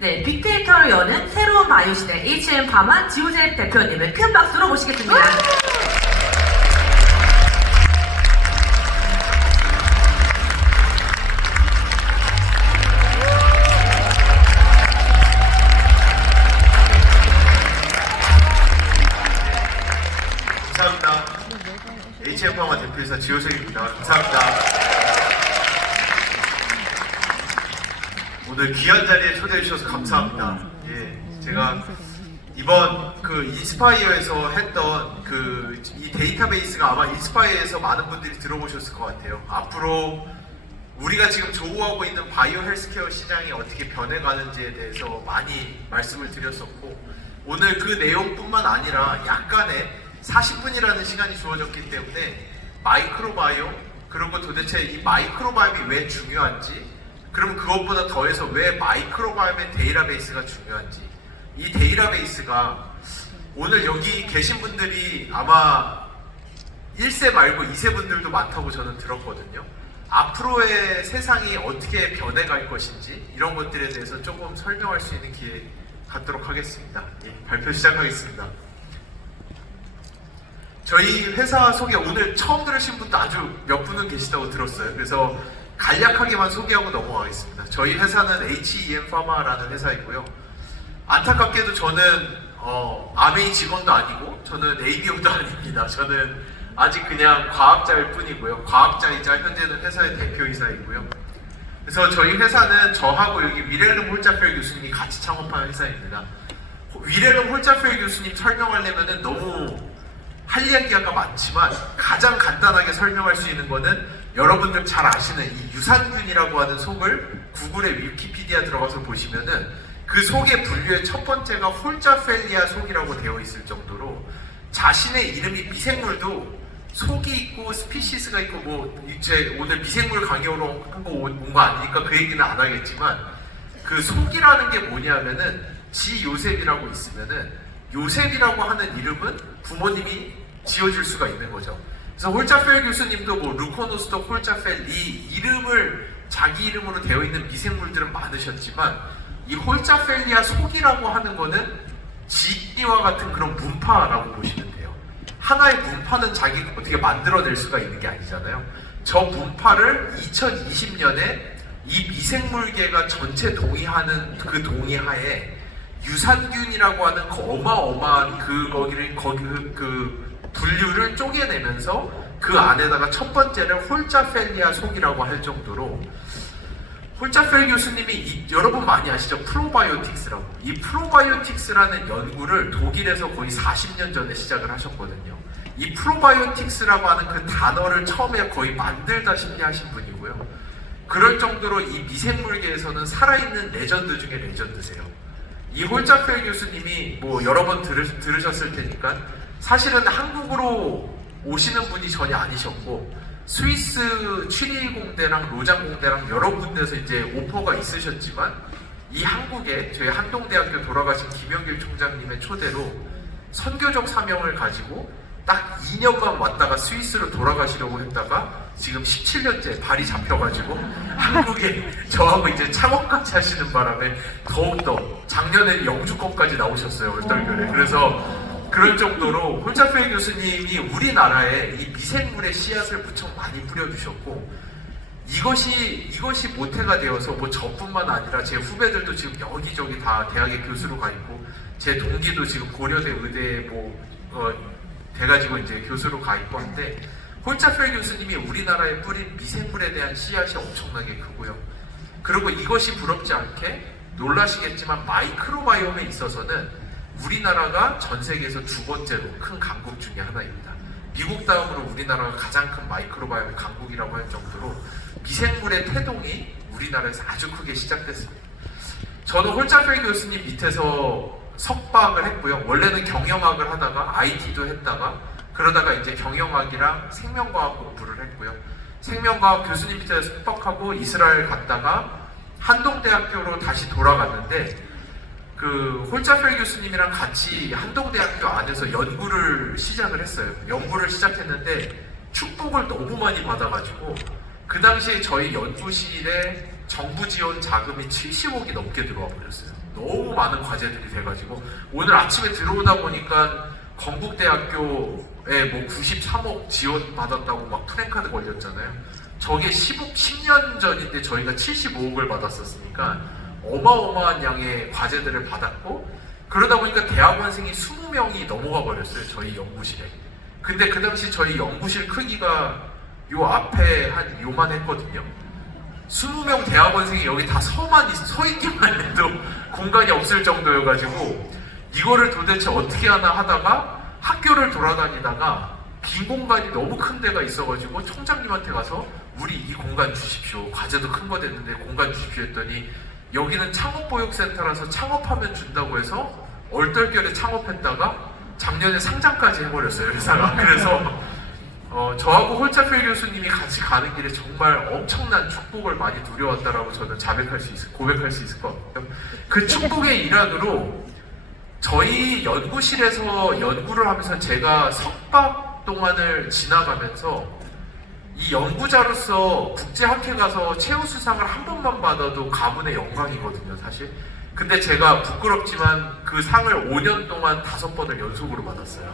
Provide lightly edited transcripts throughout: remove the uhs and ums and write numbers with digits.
네, 빅데이터를 여는 새로운 바이오 시대 HM파마 지우재 대표님을 큰 박수로 모시겠습니다. 감사합니다. HM파마 대표이사 지호석입니다. 감사합니다. 오늘 귀한 자리에 초대해 주셔서 감사합니다. 예, 제가 이번 그 인스파이어에서 했던 이 데이터베이스가 아마 인스파이어에서 많은 분들이 들어보셨을 것 같아요. 앞으로 우리가 지금 조우하고 있는 바이오 헬스케어 시장이 어떻게 변해가는지에 대해서 많이 말씀을 드렸었고, 오늘 그 내용뿐만 아니라 약간의 40분이라는 시간이 주어졌기 때문에 마이크로바이옴, 그리고 도대체 이 마이크로바이옴이 왜 중요한지, 그럼 그것보다 더해서 왜 마이크로바이옴의 데이터베이스가 중요한지, 이 데이터베이스가 오늘 여기 계신 분들이 아마 1세 말고 2세 분들도 많다고 저는 들었거든요. 앞으로의 세상이 어떻게 변해갈 것인지 이런 것들에 대해서 조금 설명할 수 있는 기회 갖도록 하겠습니다. 예, 발표 시작하겠습니다. 저희 회사 소개 오늘 처음 들으신 분도 아주 몇 분은 계시다고 들었어요. 그래서 간략하게만 소개하고 넘어가겠습니다. 저희 회사는 HEM파마라는 회사이고요. 안타깝게도 저는 아메이 직원도 아니고 저는 ABO도 아닙니다. 저는 아직 그냥 과학자일 뿐이고요. 과학자이자 현재는 회사의 대표이사이고요. 그래서 저희 회사는 저하고 여기 위렐름 홀자펠 교수님이 같이 창업한 회사입니다. 위렐름 홀자펠 교수님 설명하려면 너무 할 이야기가 많지만 가장 간단하게 설명할 수 있는 거는 여러분들 잘 아시는 이 유산균이라고 하는 속을 구글의 위키피디아 들어가서 보시면은 그 속의 분류의 첫 번째가 홀자펠리아 속이라고 되어 있을 정도로 자신의 이름이 미생물도 속이 있고 스피시스가 있고 뭐 이제 오늘 미생물 강의로 한거 온 거 아니니까 그 얘기는 안 하겠지만 그 속이라는 게 뭐냐면은 지 요셉이라고 있으면은 요셉이라고 하는 이름은 부모님이 지어줄 수가 있는 거죠. 그래서 홀자펠 교수님도 뭐 루코노스톡, 홀자펠 이 이름을 자기 이름으로 되어 있는 미생물들은 많으셨지만 이 홀자펠리아 속이라고 하는 거는 지기와 같은 그런 문파라고 보시면 돼요. 하나의 문파는 자기가 어떻게 만들어낼 수가 있는 게 아니잖아요. 저 문파를 2020년에 이 미생물계가 전체 동의하는 그 동의하에 유산균이라고 하는 그 어마어마한 그 분류를 쪼개내면서 그 안에다가 첫 번째를 홀자펠리아 속이라고 할 정도로, 홀자펠 교수님이 여러분 많이 아시죠? 프로바이오틱스라고. 이 프로바이오틱스라는 연구를 독일에서 거의 40년 전에 시작을 하셨거든요. 이 프로바이오틱스라고 하는 그 단어를 처음에 거의 만들다시피 하신 분이고요. 그럴 정도로 이 미생물계에서는 살아있는 레전드 중에 레전드세요. 이 홀자펠 교수님이 뭐 여러 번 들으셨을 테니까 사실은 한국으로 오시는 분이 전혀 아니셨고 스위스 취리 공대랑 로장 공대랑 여러 군데서 이제 오퍼가 있으셨지만 이 한국에 저희 한동대학교 돌아가신 김영길 총장님의 초대로 선교적 사명을 가지고 딱 2년만 왔다가 스위스로 돌아가시려고 했다가 지금 17년째 발이 잡혀가지고 한국에 저하고 이제 창업같이 하시는 바람에 더욱더 작년에 영주권까지 나오셨어요, 얼떨결에. 그래서 그럴 정도로 홀자펠 교수님이 우리나라에 이 미생물의 씨앗을 무척 많이 뿌려주셨고, 이것이 모태가 되어서 뭐 저뿐만 아니라 제 후배들도 지금 여기저기 다 대학에 교수로 가 있고, 제 동기도 지금 고려대 의대에 돼가지고 이제 교수로 가 있고 한데, 홀자펠 교수님이 우리나라에 뿌린 미생물에 대한 씨앗이 엄청나게 크고요. 그리고 이것이 부럽지 않게 놀라시겠지만 마이크로바이옴에 있어서는 우리나라가 전 세계에서 두 번째로 큰 강국 중에 하나입니다. 미국 다음으로 우리나라가 가장 큰 마이크로바이옴 강국이라고 할 정도로 미생물의 태동이 우리나라에서 아주 크게 시작됐습니다. 저는 홀자펠 교수님 밑에서 석박을 했고요. 원래는 경영학을 하다가 IT도 했다가 그러다가 이제 경영학이랑 생명과학 공부를 했고요. 생명과학 교수님 밑에서 석박하고 이스라엘 갔다가 한동대학교로 다시 돌아갔는데 그 홀자펠 교수님이랑 같이 한동대학교 안에서 연구를 시작을 했어요. 연구를 시작했는데 축복을 너무 많이 받아가지고 그 당시에 저희 연구실에 정부 지원 자금이 70억이 넘게 들어와 버렸어요. 너무 많은 과제들이 돼가지고 오늘 아침에 들어오다 보니까 건국대학교에 뭐 93억 지원 받았다고 막 프랜카드 걸렸잖아요. 저게 10년 전인데 저희가 75억을 받았었으니까 어마어마한 양의 과제들을 받았고, 그러다 보니까 대학원생이 20명이 넘어가 버렸어요, 저희 연구실에. 근데 그 당시 저희 연구실 크기가 요 앞에 한 요만 했거든요. 20명 대학원생이 여기 다 서 있기만 해도 공간이 없을 정도여가지고 이거를 도대체 어떻게 하나 하다가 학교를 돌아다니다가 빈 공간이 너무 큰 데가 있어가지고 총장님한테 가서 우리 이 공간 주십시오. 과제도 큰 거 됐는데 공간 주십시오 했더니 여기는 창업보육센터라서 창업하면 준다고 해서 얼떨결에 창업했다가 작년에 상장까지 해버렸어요, 회사가. 그래서 저하고 홀차필 교수님이 같이 가는 길에 정말 엄청난 축복을 많이 누려왔다라고 저는 고백할 수 있을 것 같아요. 그 축복의 일환으로 저희 연구실에서 연구를 하면서 제가 석박 동안을 지나가면서 이 연구자로서 국제학회 가서 최우수상을 한 번만 받아도 가문의 영광이거든요, 사실. 근데 제가 부끄럽지만 그 상을 5년 동안 5번을 연속으로 받았어요.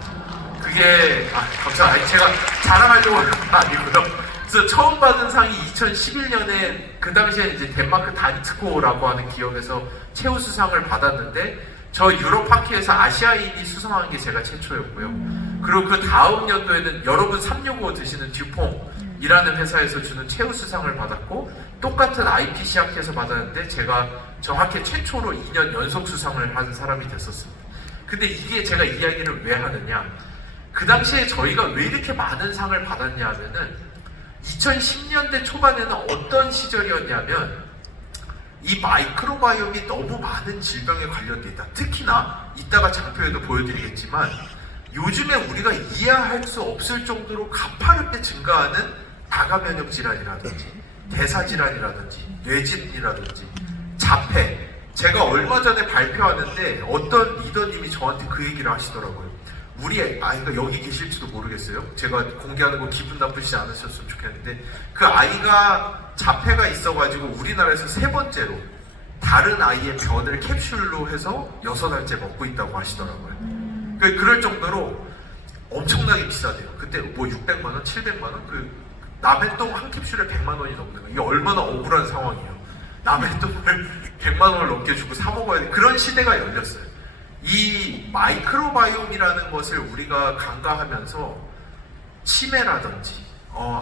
그게 감사합니다. 제가 자랑하려고 하는 건 아니고요. 그래서 처음 받은 상이 2011년에 그 당시에 이제 덴마크 단트코라고 하는 기업에서 최우수상을 받았는데 저 유럽 학회에서 아시아인이 수상한 게 제가 최초였고요. 그리고 그 다음 연도에는 여러분 365 드시는 듀퐁이라는 회사에서 주는 최우수상을 받았고, 똑같은 IPC 학회에서 받았는데 제가 저 학회 최초로 2년 연속 수상을 한 사람이 됐었습니다. 근데 이게 제가 이 이야기를 왜 하느냐, 그 당시에 저희가 왜 이렇게 많은 상을 받았냐 하면은 2010년대 초반에는 어떤 시절이었냐면 이 마이크로바이옴이 너무 많은 질병에 관련돼 있다. 특히나 이따가 장표에도 보여드리겠지만 요즘에 우리가 이해할 수 없을 정도로 가파르게 증가하는 다가면역 질환이라든지 대사질환이라든지 뇌진이라든지 자폐. 제가 얼마 전에 발표하는데 어떤 리더님이 저한테 그 얘기를 하시더라고요. 우리 아이가 여기 계실지도 모르겠어요. 제가 공개하는 거 기분 나쁘시지 않으셨으면 좋겠는데 그 아이가 자폐가 있어가지고 우리나라에서 3번째로 다른 아이의 변을 캡슐로 해서 6알째 먹고 있다고 하시더라고요. 그럴 정도로 엄청나게 비싸대요. 그때 뭐 600만 원, 700만 원? 그 남의 똥 한 캡슐에 100만 원이 넘는 거예요. 이게 얼마나 억울한 상황이에요. 남의 똥을 100만 원을 넘게 주고 사 먹어야 돼. 그런 시대가 열렸어요. 이 마이크로바이옴이라는 것을 우리가 간과하면서 치매라든지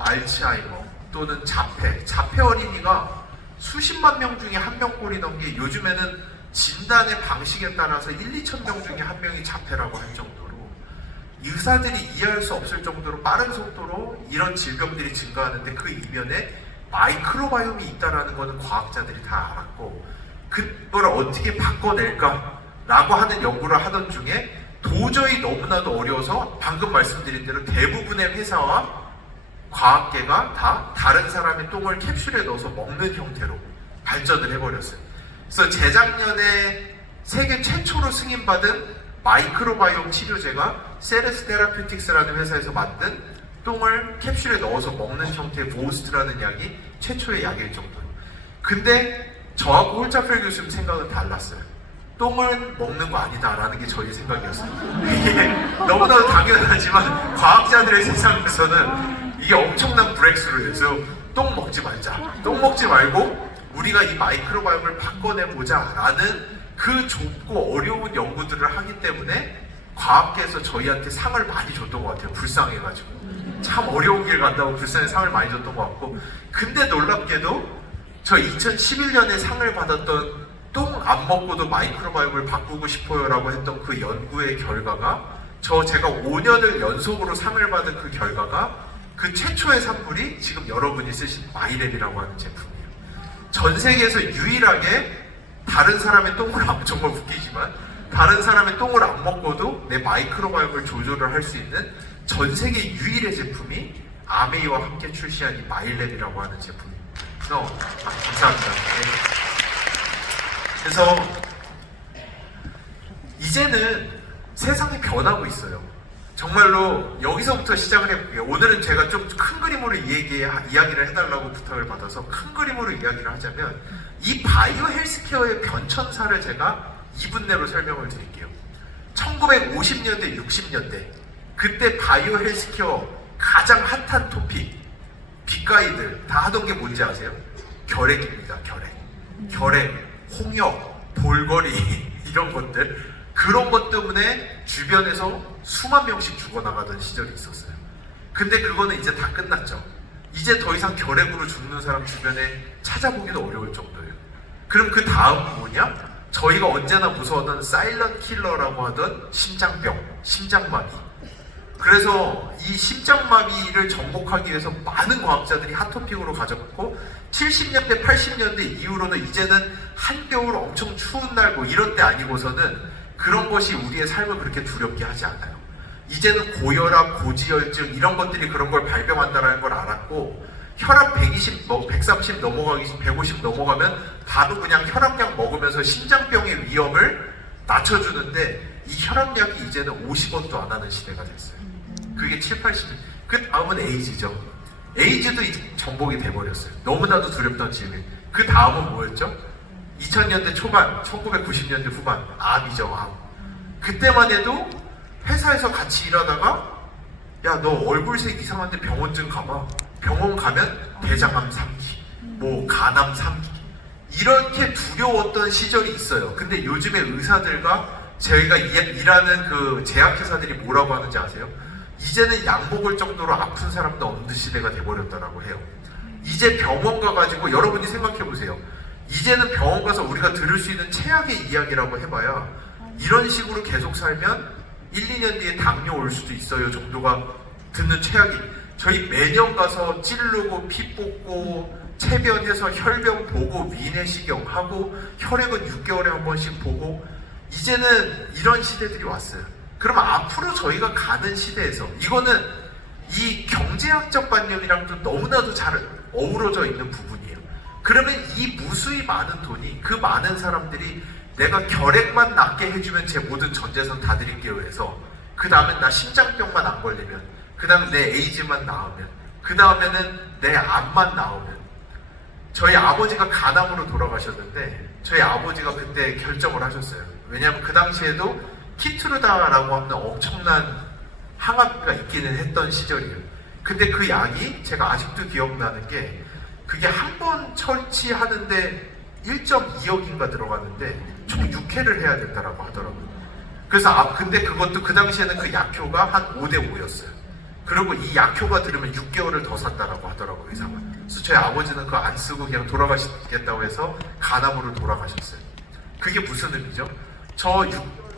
알츠하이머 또는 자폐 어린이가 수십만 명 중에 한 명꼴이 넘게, 요즘에는 진단의 방식에 따라서 2천 명 중에 한 명이 자폐라고 할 정도로 의사들이 이해할 수 없을 정도로 빠른 속도로 이런 질병들이 증가하는데 그 이면에 마이크로바이옴이 있다는 것은 과학자들이 다 알았고, 그걸 어떻게 바꿔낼까 라고 하는 연구를 하던 중에 도저히 너무나도 어려워서 방금 말씀드린 대로 대부분의 회사와 과학계가 다 다른 사람의 똥을 캡슐에 넣어서 먹는 형태로 발전을 해버렸어요. 그래서 재작년에 세계 최초로 승인받은 마이크로바이옴 치료제가 세레스 테라퓨틱스라는 회사에서 만든 똥을 캡슐에 넣어서 먹는 형태의 보스트라는 약이 최초의 약일 정도로. 근데 저하고 홀차펠 교수님 생각은 달랐어요. 똥을 먹는 거 아니다라는 게 저희 생각이었어요. 이게 너무나도 당연하지만 과학자들의 세상에서는 이게 엄청난 브렉스루였어요. 똥 먹지 말자. 똥 먹지 말고 우리가 이 마이크로바이옴을 바꿔내보자 라는 그 좁고 어려운 연구들을 하기 때문에 과학계에서 저희한테 상을 많이 줬던 것 같아요. 불쌍해가지고. 참 어려운 길 간다고 불쌍해 상을 많이 줬던 것 같고, 근데 놀랍게도 저 2011년에 상을 받았던 똥 안 먹고도 마이크로바이옴을 바꾸고 싶어요 라고 했던 그 연구의 결과가, 제가 5년을 연속으로 상을 받은 그 결과가 그 최초의 산물이 지금 여러분이 쓰신 마이랩이라고 하는 제품이에요. 전 세계에서 유일하게 다른 사람의 똥을 정말 웃기지만 다른 사람의 똥을 안 먹고도 내 마이크로바이옴을 조절을 할 수 있는 전 세계 유일의 제품이 아메이와 함께 출시한 이 마이랩이라고 하는 제품입니다. 그래서 감사합니다. 네. 그래서 이제는 세상이 변하고 있어요. 정말로 여기서부터 시작을 해볼게요. 오늘은 제가 좀 큰 그림으로 이야기를 해달라고 부탁을 받아서 큰 그림으로 이야기를 하자면 이 바이오 헬스케어의 변천사를 제가 2분 내로 설명을 드릴게요. 1950년대, 60년대 그때 바이오 헬스케어 가장 핫한 토픽 빅가이들 다 하던 게 뭔지 아세요? 결핵입니다. 결핵, 홍역, 볼거리 이런 것들 그런 것 때문에 주변에서 수만 명씩 죽어나가던 시절이 있었어요. 근데 그거는 이제 다 끝났죠. 이제 더 이상 결핵으로 죽는 사람 주변에 찾아보기도 어려울 정도예요. 그럼 그 다음 뭐냐? 저희가 언제나 무서워하던 사일런트 킬러라고 하던 심장병, 심장마비. 그래서 이 심장마비를 정복하기 위해서 많은 과학자들이 핫토픽으로 가져갔고 70년대, 80년대 이후로는 이제는 한겨울 엄청 추운 날 뭐 이런 때 아니고서는 그런 것이 우리의 삶을 그렇게 두렵게 하지 않아요. 이제는 고혈압, 고지혈증 이런 것들이 그런 걸 발병한다는 걸 알았고 혈압 120, 130 넘어가기 150 넘어가면 바로 그냥 혈압약 먹으면서 심장병의 위험을 낮춰주는데 이 혈압약이 이제는 50원도 안 하는 시대가 됐어요. 그게 7, 80년. 그 다음은 에이즈죠. 에이즈도 이제 정복이 돼버렸어요. 너무나도 두렵던 질병. 그 다음은 뭐였죠? 2000년대 초반, 1990년대 후반, 암이죠, 암. 그때만 해도 회사에서 같이 일하다가 야, 너 얼굴색 이상한데 병원 좀 가봐. 병원 가면 대장암 3기, 뭐 간암 3기. 이렇게 두려웠던 시절이 있어요. 근데 요즘에 의사들과 저희가 일하는 그 제약회사들이 뭐라고 하는지 아세요? 이제는 약 먹을 정도로 아픈 사람도 없는 시대가 돼버렸다라고 해요. 이제 병원 가가지고 여러분이 생각해보세요. 이제는 병원 가서 우리가 들을 수 있는 최악의 이야기라고 해봐야 이런 식으로 계속 살면 1, 2년 뒤에 당뇨 올 수도 있어요 정도가 듣는 최악이. 저희 매년 가서 찌르고 피 뽑고 체변해서 혈변 보고 위내시경 하고 혈액은 6개월에 한 번씩 보고 이제는 이런 시대들이 왔어요. 그러면 앞으로 저희가 가는 시대에서 이거는 이 경제학적 관념이랑도 너무나도 잘 어우러져 있는 부분이에요. 그러면 이 무수히 많은 돈이 그 많은 사람들이 내가 결핵만 낫게 해주면 제 모든 전 재산 다 드릴게요 해서 그 다음에 나 심장병만 안 걸리면 그 다음에 내 에이즈만 나으면 그 다음에는 내 암만 나오면 저희 아버지가 간암으로 돌아가셨는데 저희 아버지가 그때 결정을 하셨어요. 왜냐하면 그 당시에도 키트루다라고 하는 엄청난 항암기가 있기는 했던 시절이에요. 근데 그 약이 제가 아직도 기억나는 게 그게 한 번 처치하는데 1.2억인가 들어가는데 총 6회를 해야 된다라고 하더라고요. 그래서 근데 그것도 그 당시에는 그 약효가 한 5대 5였어요. 그리고 이 약효가 들으면 6개월을 더 산다라고 하더라고요, 의사가. 그래서 저희 아버지는 그거 안 쓰고 그냥 돌아가시겠다고 해서 간암으로 돌아가셨어요. 그게 무슨 의미죠? 저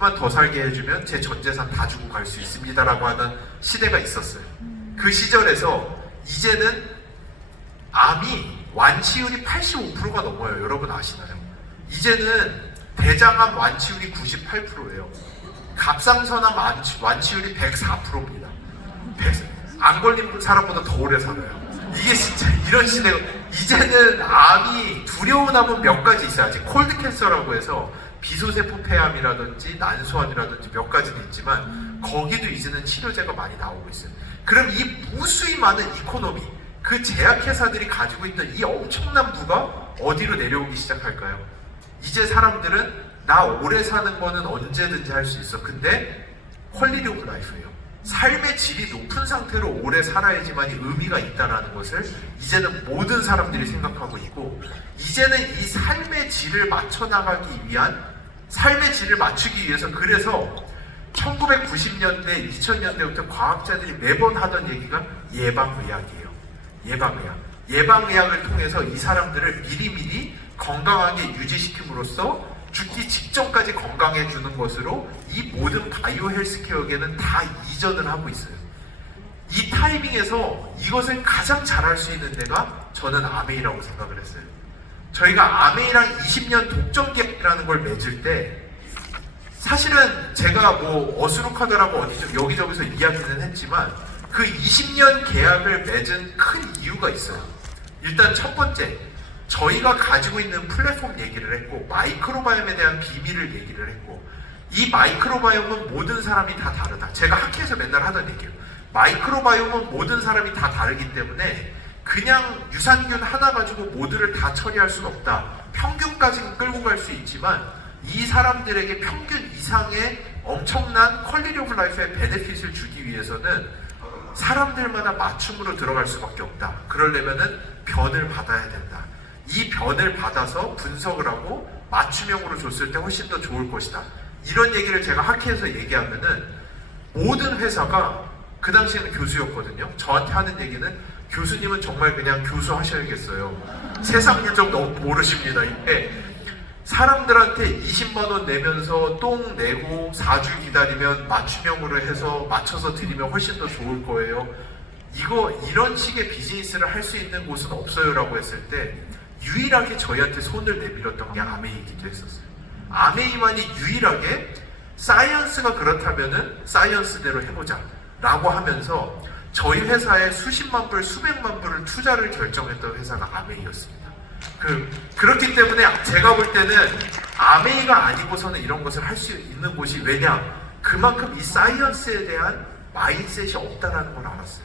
6개월만 더 살게 해주면 제 전 재산 다 주고 갈 수 있습니다라고 하는 시대가 있었어요. 그 시절에서 이제는 암이 완치율이 85%가 넘어요. 여러분 아시나요? 이제는 대장암 완치율이 98%예요. 갑상선암 완치율이 104%입니다. 안 걸린 사람보다 더 오래 살아요. 이게 진짜 이런 시대가 이제는 암이 두려운 암은 몇 가지 있어요. 아직 콜드 캔서라고 해서 비소세포 폐암이라든지 난소암이라든지 몇 가지도 있지만 거기도 이제는 치료제가 많이 나오고 있어요. 그럼 이 무수히 많은 이코노미 그 제약회사들이 가지고 있던 이 엄청난 부가 어디로 내려오기 시작할까요? 이제 사람들은 나 오래 사는 거는 언제든지 할 수 있어. 근데 퀄리티 오브 라이프예요. 삶의 질이 높은 상태로 오래 살아야지만이 의미가 있다는 것을 이제는 모든 사람들이 생각하고 있고 이제는 이 삶의 질을 맞춰나가기 위한 삶의 질을 맞추기 위해서 그래서 1990년대, 2000년대부터 과학자들이 매번 하던 얘기가 예방의학이에요. 예방의학을 통해서 이 사람들을 미리미리 건강하게 유지시킴으로써 죽기 직전까지 건강해주는 것으로 이 모든 바이오 헬스케어계는 다 이전을 하고 있어요. 이 타이밍에서 이것을 가장 잘할 수 있는 데가 저는 아메이라고 생각을 했어요. 저희가 아메이랑 20년 독점 계약이라는 걸 맺을 때 사실은 제가 뭐 어수룩하더라고 여기저기서 이야기는 했지만 그 20년 계약을 맺은 큰 이유가 있어요. 일단 첫 번째, 저희가 가지고 있는 플랫폼 얘기를 했고 마이크로바이옴에 대한 비밀을 얘기를 했고 이 마이크로바이옴은 모든 사람이 다 다르다. 제가 학회에서 맨날 하던 얘기예요. 마이크로바이옴은 모든 사람이 다 다르기 때문에 그냥 유산균 하나 가지고 모두를 다 처리할 수는 없다. 평균까지는 끌고 갈 수 있지만 이 사람들에게 평균 이상의 엄청난 퀄리티 오브 라이프의 베네핏을 주기 위해서는 사람들마다 맞춤으로 들어갈 수밖에 없다. 그러려면은 변을 받아야 된다. 이 변을 받아서 분석을 하고 맞춤형으로 줬을 때 훨씬 더 좋을 것이다. 이런 얘기를 제가 학회에서 얘기하면은 모든 회사가 그 당시에는 교수였거든요. 저한테 하는 얘기는 교수님은 정말 그냥 교수 하셔야겠어요. 세상 물정 너무 모르십니다. 이게 사람들한테 20만 원 내면서 똥 내고 4주 기다리면 맞춤형으로 해서 맞춰서 드리면 훨씬 더 좋을 거예요. 이런 식의 비즈니스를 할 수 있는 곳은 없어요라고 했을 때 유일하게 저희한테 손을 내밀었던 게 아메이기도 했었어요. 아메이만이 유일하게 사이언스가 그렇다면은 사이언스대로 해보자 라고 하면서 저희 회사에 수십만 불, 수백만 불을 투자를 결정했던 회사가 아메이였습니다. 그렇기 때문에 제가 볼 때는 아메이가 아니고서는 이런 것을 할 수 있는 곳이 왜냐? 그만큼 이 사이언스에 대한 마인셋이 없다라는 걸 알았어요.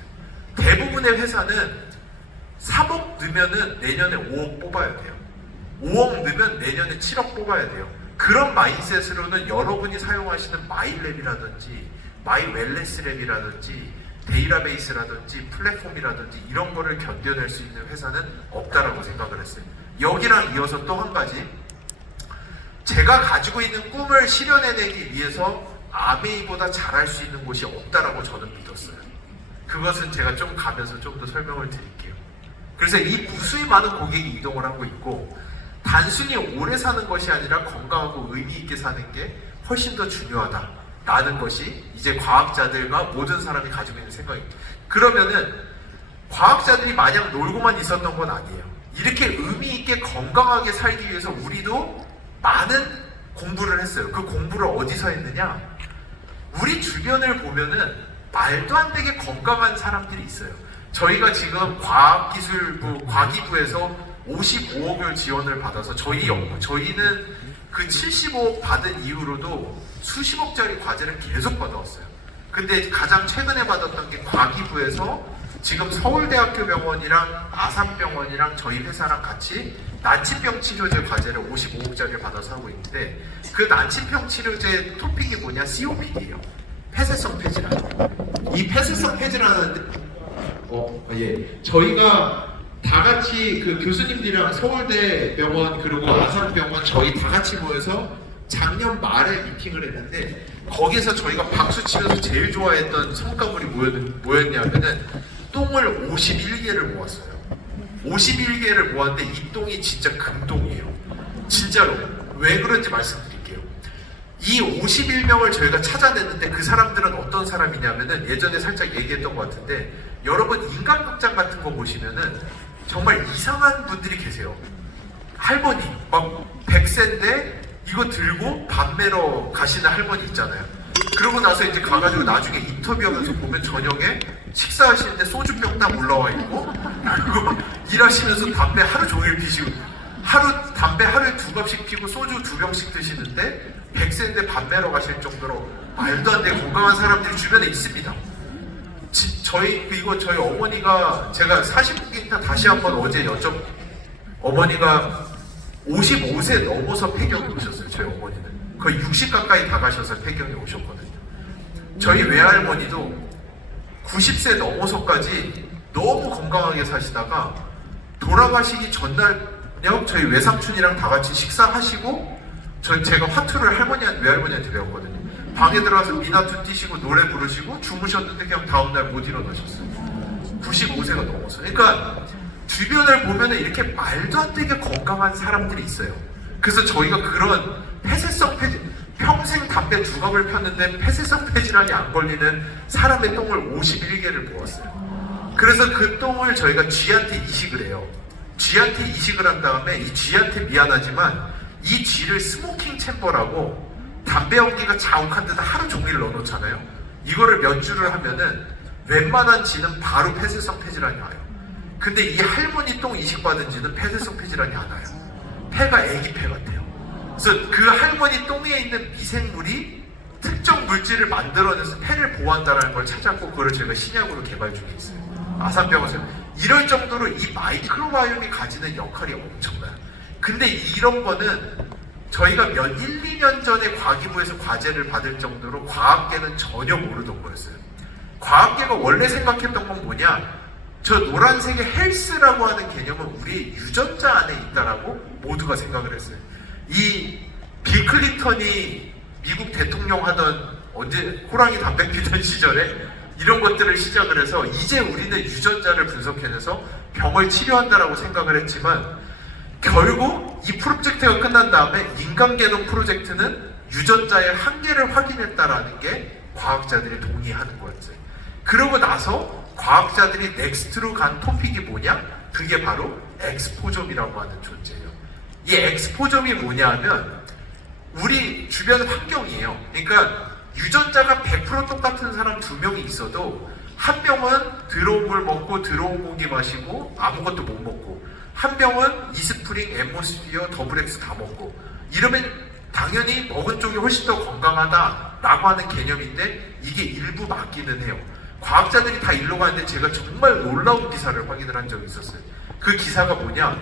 대부분의 회사는 3억 넣으면은 내년에 5억 뽑아야 돼요. 5억 넣으면 내년에 7억 뽑아야 돼요. 그런 마인셋으로는 여러분이 사용하시는 마이랩이라든지 마이웰네스랩이라든지 데이터베이스라든지 플랫폼이라든지 이런 거를 견뎌낼 수 있는 회사는 없다라고 생각을 했어요. 여기랑 이어서 또 한 가지, 제가 가지고 있는 꿈을 실현해내기 위해서 아메이보다 잘할 수 있는 곳이 없다라고 저는 믿었어요. 그것은 제가 좀 가면서 좀 더 설명을 드릴게요. 그래서 이 무수히 많은 고객이 이동을 하고 있고 단순히 오래 사는 것이 아니라 건강하고 의미 있게 사는 게 훨씬 더 중요하다라는 것이 이제 과학자들과 모든 사람이 가지고 있는 생각입니다. 그러면은 과학자들이 마냥 놀고만 있었던 건 아니에요. 이렇게 의미 있게 건강하게 살기 위해서 우리도 많은 공부를 했어요. 그 공부를 어디서 했느냐? 우리 주변을 보면은 말도 안 되게 건강한 사람들이 있어요. 저희가 지금 과학기술부, 과기부에서 55억을 지원을 받아서 저희는 그 75억 받은 이후로도 수십억짜리 과제를 계속 받아왔어요. 근데 가장 최근에 받았던 게 과기부에서 지금 서울대학교 병원이랑 아산병원이랑 저희 회사랑 같이 난치병 치료제 과제를 55억짜리를 받아서 하고 있는데 그 난치병 치료제 토픽이 뭐냐? COPD예요. 폐쇄성 폐질환. 이 폐쇄성 폐질환은 저희가 다 같이 그 교수님들이랑 서울대 병원 그리고 아산병원 저희 다 같이 모여서 작년 말에 미팅을 했는데 거기서 저희가 박수 치면서 제일 좋아했던 성과물이 뭐였냐면은 똥을 51개를 모았어요. 51개를 모았는데 이 똥이 진짜 금똥이에요. 진짜로. 왜 그런지 말씀드릴게요. 이 51명을 저희가 찾아냈는데 그 사람들은 어떤 사람이냐면은 예전에 살짝 얘기했던 것 같은데 여러분 인간극장 같은 거 보시면은 정말 이상한 분들이 계세요. 할머니 막 100세인데 이거 들고 밥 매러 가시는 할머니 있잖아요. 그러고 나서 이제 가가지고 나중에 인터뷰하면서 보면 저녁에 식사하시는데 소주병 딱 올라와 있고 그리고 일하시면서 담배 하루 종일 피시고 담배 하루에 2갑씩 피고 소주 2병씩 드시는데 100세인데 밥 매러 가실 정도로 말도 안 되게 건강한 사람들이 주변에 있습니다. 저희 어머니가 제가 40분기니까 다시 한번 어제 어머니가 55세 넘어서 폐경이 오셨어요. 저희 어머니는 거의 60 가까이 다 가셔서 폐경이 오셨거든요. 저희 외할머니도 90세 넘어서까지 너무 건강하게 사시다가 돌아가시기 전날요 저희 외삼촌이랑 다 같이 식사하시고 제가 화투를 외할머니한테 배웠거든요. 방에 들어가서 미나투 뛰시고 노래 부르시고 주무셨는데 그냥 다음날 못 일어나셨어요. 95세가 넘어서. 그러니까 주변을 보면은 이렇게 말도 안 되게 건강한 사람들이 있어요. 그래서 저희가 그런 폐쇄성 폐질, 평생 담배 2갑을 폈는데 폐쇄성 폐질환이 안 걸리는 사람의 똥을 51개를 모았어요. 그래서 그 똥을 저희가 쥐한테 이식을 해요. 쥐한테 이식을 한 다음에 이 쥐한테 미안하지만 이 쥐를 스모킹 챔버라고 담배 연기가 자욱한 데다 하루 종일 넣어놓잖아요. 이거를 몇 주를 하면은 웬만한 쥐는 바로 폐쇄성 폐질환이 와요. 근데 이 할머니 똥 이식받은 쥐는 폐쇄성 폐질환이 안 와요. 폐가 애기 폐 같아요. 그래서 그 할머니 똥에 있는 미생물이 특정 물질을 만들어내서 폐를 보호한다는 걸 찾았고 그걸 저희가 신약으로 개발 중에 있어요. 아산병원에서 이럴 정도로 이 마이크로바이옴이 가지는 역할이 엄청나요. 근데 이런 거는 저희가 1, 2년 전에 과기부에서 과제를 받을 정도로 과학계는 전혀 모르던 거였어요. 과학계가 원래 생각했던 건 뭐냐? 저 노란색의 헬스라고 하는 개념은 우리의 유전자 안에 있다라고 모두가 생각을 했어요. 이 빌 클린턴이 미국 대통령 하던 언제 호랑이 담배 피던 시절에 이런 것들을 시작을 해서 이제 우리는 유전자를 분석해내서 병을 치료한다라고 생각을 했지만 결국 이 프로젝트가 끝난 다음에 인간 게놈 프로젝트는 유전자의 한계를 확인했다라는 게 과학자들이 동의하는 거였어요. 그러고 나서 과학자들이 넥스트로 간 토픽이 뭐냐? 그게 바로 엑스포점이라고 하는 존재예요. 이 엑스포점이 뭐냐 하면 우리 주변 환경이에요. 그러니까 유전자가 100% 똑같은 사람 2명이 있어도 한 명은 들어온 물 먹고 들어온 고기 마시고 아무것도 못 먹고 한 명은 이스프링, 엠모스피어, 더블엑스 다 먹고 이러면 당연히 먹은 쪽이 훨씬 더 건강하다라고 하는 개념인데 이게 일부 맞기는 해요. 과학자들이 다 일로 가는데 제가 정말 놀라운 기사를 확인을 한 적이 있었어요. 그 기사가 뭐냐?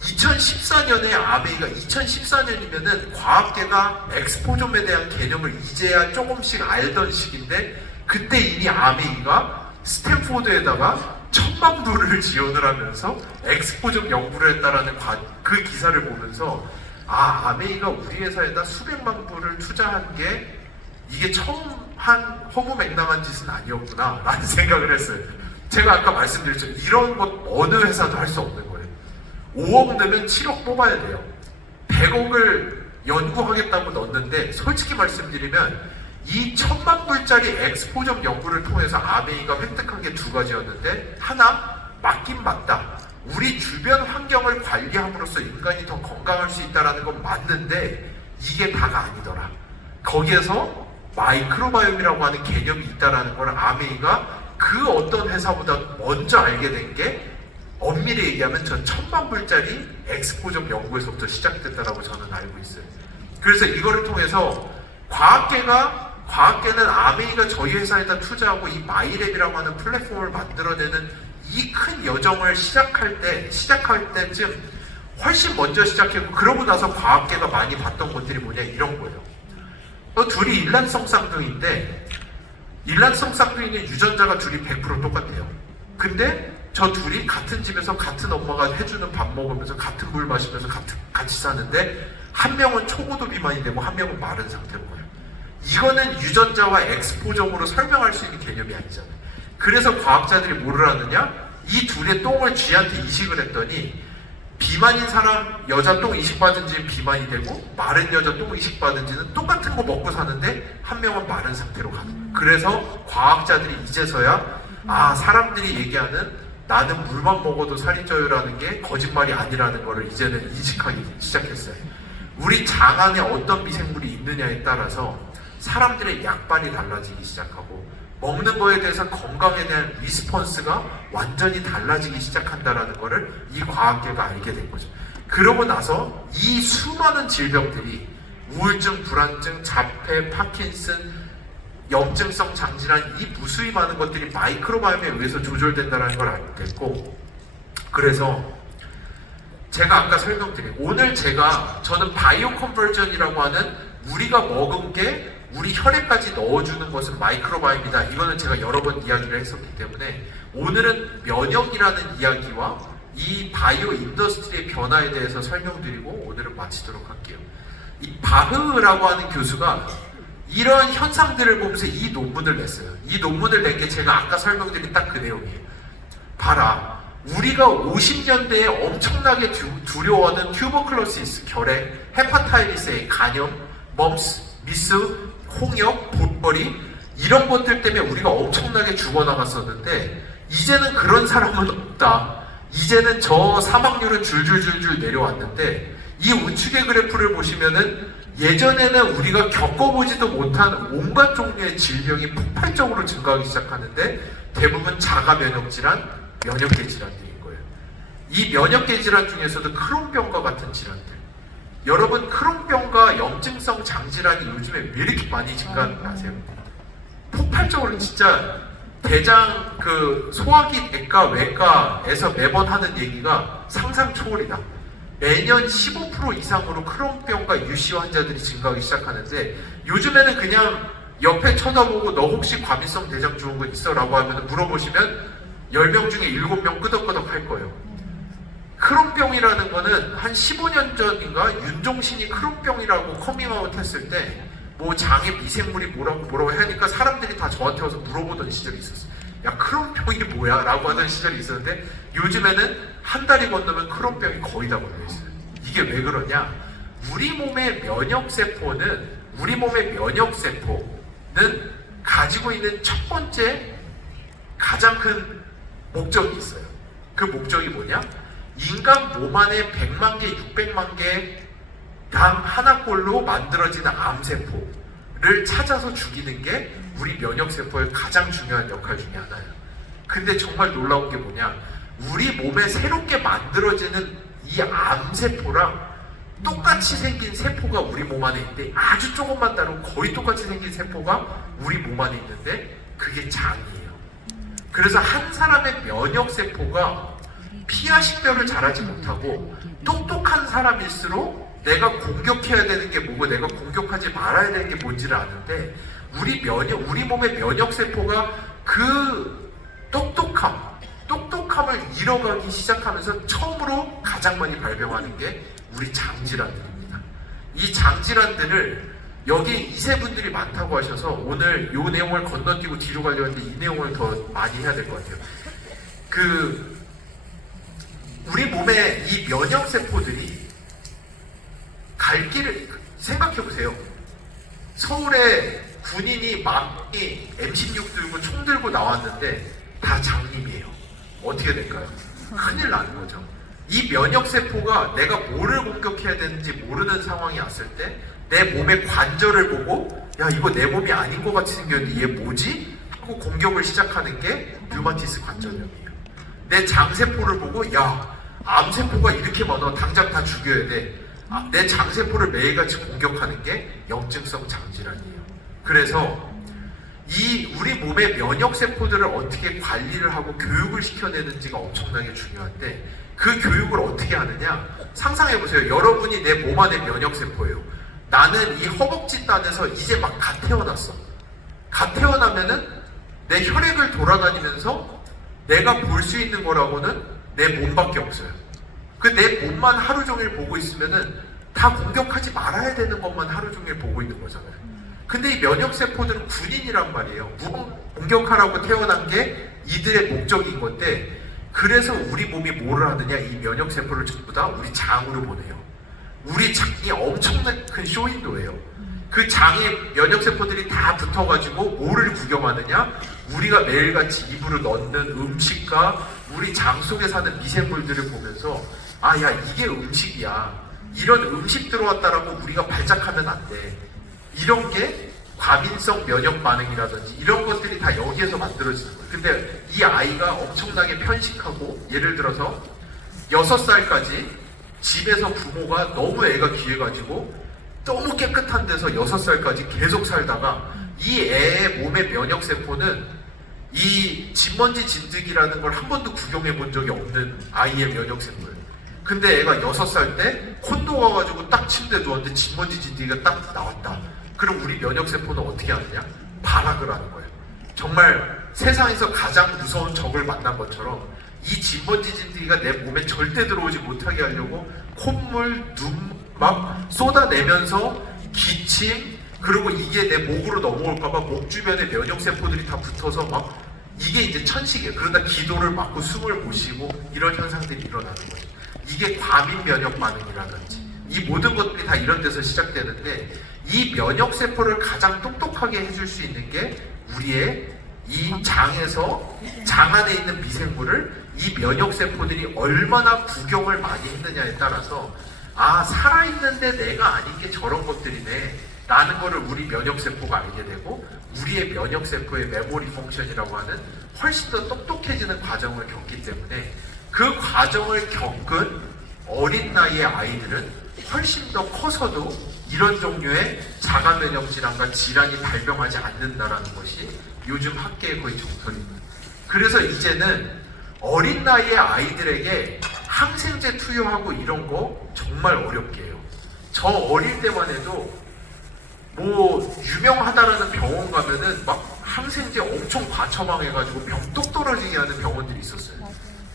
2014년에 아메이가 2014년이면은 과학계가 엑스포점에 대한 개념을 이제야 조금씩 알던 시기인데 그때 이미 아메이가 스탠포드에다가 1000만 불을 지원을 하면서 엑스포점 연구를 했다라는 그 기사를 보면서 아메이가 우리 회사에다 수백만 불을 투자한 게 이게 처음 한 허무맹랑한 짓은 아니었구나 라는 생각을 했어요. 제가 아까 말씀드렸죠. 이런 것 어느 회사도 할 수 없는 거예요. 5억 넣으면 7억 뽑아야 돼요. 100억을 연구하겠다고 넣었는데 솔직히 말씀드리면 이 1000만 불짜리 엑스포점 연구를 통해서 아메이가 획득한 게 2가지였는데 하나, 맞긴 맞다. 우리 주변 환경을 관리함으로써 인간이 더 건강할 수 있다는 건 맞는데 이게 다가 아니더라. 거기에서 마이크로바이옴이라고 하는 개념이 있다는 걸 아메이가 그 어떤 회사보다 먼저 알게 된 게 엄밀히 얘기하면 전 1000만 불짜리 엑스포점 연구에서부터 시작됐다라고 저는 알고 있어요. 그래서 이거를 통해서 과학계는 아메이가 저희 회사에다 투자하고 이 마이랩이라고 하는 플랫폼을 만들어내는 이 큰 여정을 시작할 때쯤 훨씬 먼저 시작했고 그러고 나서 과학계가 많이 봤던 것들이 뭐냐 이런 거예요. 둘이 일란성 쌍둥이인데 일란성 쌍둥이는 유전자가 둘이 100% 똑같아요. 근데 저 둘이 같은 집에서 같은 엄마가 해주는 밥 먹으면서 같은 물 마시면서 같이 사는데 한 명은 초고도 비만이 되고 한 명은 마른 상태로 가요. 이거는 유전자와 엑스포점으로 설명할 수 있는 개념이 아니잖아요. 그래서 과학자들이 뭐를 하느냐? 이 둘의 똥을 쥐한테 이식을 했더니 비만인 사람 여자 똥 이식 받은 지는 비만이 되고 마른 여자 똥 이식 받은 지는 똑같은 거 먹고 사는데 한 명은 마른 상태로 가는 거예요. 그래서 과학자들이 이제서야 사람들이 얘기하는 나는 물만 먹어도 살이 쪄요라는 게 거짓말이 아니라는 거를 이제는 인식하기 시작했어요. 우리 장 안에 어떤 미생물이 있느냐에 따라서 사람들의 약발이 달라지기 시작하고 먹는 거에 대해서 건강에 대한 리스폰스가 완전히 달라지기 시작한다라는 거를 이 과학계가 알게 된 거죠. 그러고 나서 이 수많은 질병들이 우울증, 불안증, 자폐, 파킨슨, 염증성 장질환 이 무수히 많은 것들이 마이크로바이옴에 의해서 조절된다는 걸 알게 됐고 그래서 제가 아까 설명드린 오늘 저는 바이오 컨버전이라고 하는 우리가 먹은 게 우리 혈액까지 넣어주는 것은 마이크로바이옴이다. 이거는 제가 여러 번 이야기를 했었기 때문에 오늘은 면역이라는 이야기와 이 바이오 인더스트리의 변화에 대해서 설명드리고 오늘은 마치도록 할게요. 이 바흐라고 하는 교수가 이런 현상들을 보면서 이 논문을 냈어요. 이 논문을 낸 게 제가 아까 설명드린 딱 그 내용이에요. 봐라. 우리가 50년대에 엄청나게 두려워하는 튜버클로시스, 결핵, 헤파타이티스 A, 간염, 멈스, 미스, 홍역, 볼거리 이런 것들 때문에 우리가 엄청나게 죽어나갔었는데 이제는 그런 사람은 없다. 이제는 저 사망률은 줄줄줄줄 내려왔는데 이 우측의 그래프를 보시면은 예전에는 우리가 겪어보지도 못한 온갖 종류의 질병이 폭발적으로 증가하기 시작하는데 대부분 자가 면역질환, 면역계 질환들인 거예요. 이 면역계 질환 중에서도 크론병과 같은 질환들. 여러분 크론병과 염증성 장질환 질환이 요즘에 왜 이렇게 많이 증가하는 아세요? 폭발적으로 진짜 대장 그 소화기 내과 외과에서 매번 하는 얘기가 상상 초월이다. 매년 15% 이상으로 크론병과 UC 환자들이 증가하기 시작하는데 요즘에는 그냥 옆에 쳐다보고 너 혹시 과민성 대장증후군 있어? 라고 하면 물어보시면 10명 중에 7명 끄덕끄덕 할 거예요. 크론병이라는 거는 한 15년 전인가 윤종신이 크론병이라고 커밍아웃 했을 때 뭐 장에 미생물이 뭐라고 하니까 사람들이 다 저한테 와서 물어보던 시절이 있었어요. 야, 크론병이 뭐야? 라고 하던 시절이 있었는데 요즘에는 한 달이 건너면 크론병이 거의 다 걸려 있어요. 이게 왜 그러냐? 우리 몸의 면역세포는 가지고 있는 첫 번째 가장 큰 목적이 있어요. 그 목적이 뭐냐? 인간 몸 안에 100만 개, 600만 개 당 하나꼴로 만들어지는 암세포를 찾아서 죽이는 게 우리 면역세포의 가장 중요한 역할 중에 하나예요. 근데 정말 놀라운 게 뭐냐? 우리 몸에 새롭게 만들어지는 이 암세포랑 똑같이 생긴 세포가 우리 몸 안에 있는데 아주 조금만 다르고 거의 똑같이 생긴 세포가 우리 몸 안에 있는데 그게 장이에요. 그래서 한 사람의 면역세포가 피하 식별을 잘하지 못하고 똑똑한 사람일수록 내가 공격해야 되는 게 뭐고 내가 공격하지 말아야 되는 게 뭔지를 아는데 우리 몸의 면역세포가 그 똑똑함을 잃어가기 시작하면서 처음으로 가장 많이 발병하는 게 우리 장질환들입니다. 이 장질환들을 여기 이세분들이 많다고 하셔서 오늘 이 내용을 건너뛰고 뒤로 가려고 하는데 이 내용을 더 많이 해야 될 것 같아요. 우리 몸의 이 면역세포들이 갈 길을 생각해보세요. 서울에 군인이 많이 M16 들고 총 들고 나왔는데 다 장님이에요. 어떻게 될까요? 큰일 나는 거죠. 이 면역세포가 내가 뭐를 공격해야 되는지 모르는 상황이 왔을 때 내 몸의 관절을 보고 야 이거 내 몸이 아닌 것 같이 생겼는데 얘 뭐지? 하고 공격을 시작하는 게 류마티스 관절염이에요. 내 장세포를 보고 야 암세포가 이렇게 많아 당장 다 죽여야 돼. 내 장세포를 매일같이 공격하는 게 염증성 장질환이에요. 그래서 이 우리 몸의 면역세포들을 어떻게 관리를 하고 교육을 시켜내는지가 엄청나게 중요한데 그 교육을 어떻게 하느냐? 상상해보세요. 여러분이 내 몸 안의 면역세포예요. 나는 이 허벅지 단에서 이제 막 갓 태어났어. 갓 태어나면은 내 혈액을 돌아다니면서 내가 볼 수 있는 거라고는 내 몸밖에 없어요. 그 내 몸만 하루 종일 보고 있으면은 다 공격하지 말아야 되는 것만 하루 종일 보고 있는 거잖아요. 근데 이 면역세포들은 군인이란 말이에요. 공격하라고 태어난 게 이들의 목적인 건데 그래서 우리 몸이 뭐를 하느냐? 이 면역세포를 전부 다 우리 장으로 보내요. 우리 장이 엄청난 큰 쇼윈도예요. 그 장에 면역세포들이 다 붙어가지고 뭐를 구경하느냐? 우리가 매일같이 입으로 넣는 음식과 우리 장 속에 사는 미생물들을 보면서 아, 야, 이게 음식이야. 이런 음식 들어왔다라고 우리가 발작하면 안 돼. 이런 게 과민성 면역 반응이라든지 이런 것들이 다 여기에서 만들어지는 거예요. 근데 이 아이가 엄청나게 편식하고 예를 들어서 6살까지 집에서 부모가 너무 애가 귀해가지고 너무 깨끗한 데서 6살까지 계속 살다가 이 애의 몸의 면역세포는 이 진먼지 진드기라는 걸 한 번도 구경해 본 적이 없는 아이의 면역세포예요. 근데 애가 6살 때 콘도 와가지고 딱 침대에 누웠는데 진먼지 진드기가 딱 나왔다. 그럼 우리 면역세포는 어떻게 하느냐? 발악을 하는 거예요. 정말 세상에서 가장 무서운 적을 만난 것처럼 이 진먼지 진드기가 내 몸에 절대 들어오지 못하게 하려고 콧물, 눈 막 쏟아내면서 기침 그리고 이게 내 목으로 넘어올까봐 목 주변에 면역세포들이 다 붙어서 막 이게 이제 천식이에요. 그러다 기도를 막고 숨을 못 쉬고 이런 현상들이 일어나는 거죠. 이게 과민 면역 반응이라든지 이 모든 것들이 다 이런 데서 시작되는데 이 면역세포를 가장 똑똑하게 해줄 수 있는 게 우리의 이 장에서 장 안에 있는 미생물을 이 면역세포들이 얼마나 구경을 많이 했느냐에 따라서 아 살아있는데 내가 아닌 게 저런 것들이네 라는 거를 우리 면역세포가 알게 되고 우리의 면역세포의 메모리 펑션이라고 하는 훨씬 더 똑똑해지는 과정을 겪기 때문에 그 과정을 겪은 어린 나이의 아이들은 훨씬 더 커서도 이런 종류의 자가 면역 질환과 질환이 발병하지 않는다라는 것이 요즘 학계의 거의 정설입니다. 그래서 이제는 어린 나이의 아이들에게 항생제 투여하고 이런 거 정말 어렵게 해요. 저 어릴 때만 해도 뭐 유명하다라는 병원 가면은 막 항생제 엄청 과처방해가지고 병 똑 떨어지게 하는 병원들이 있었어요.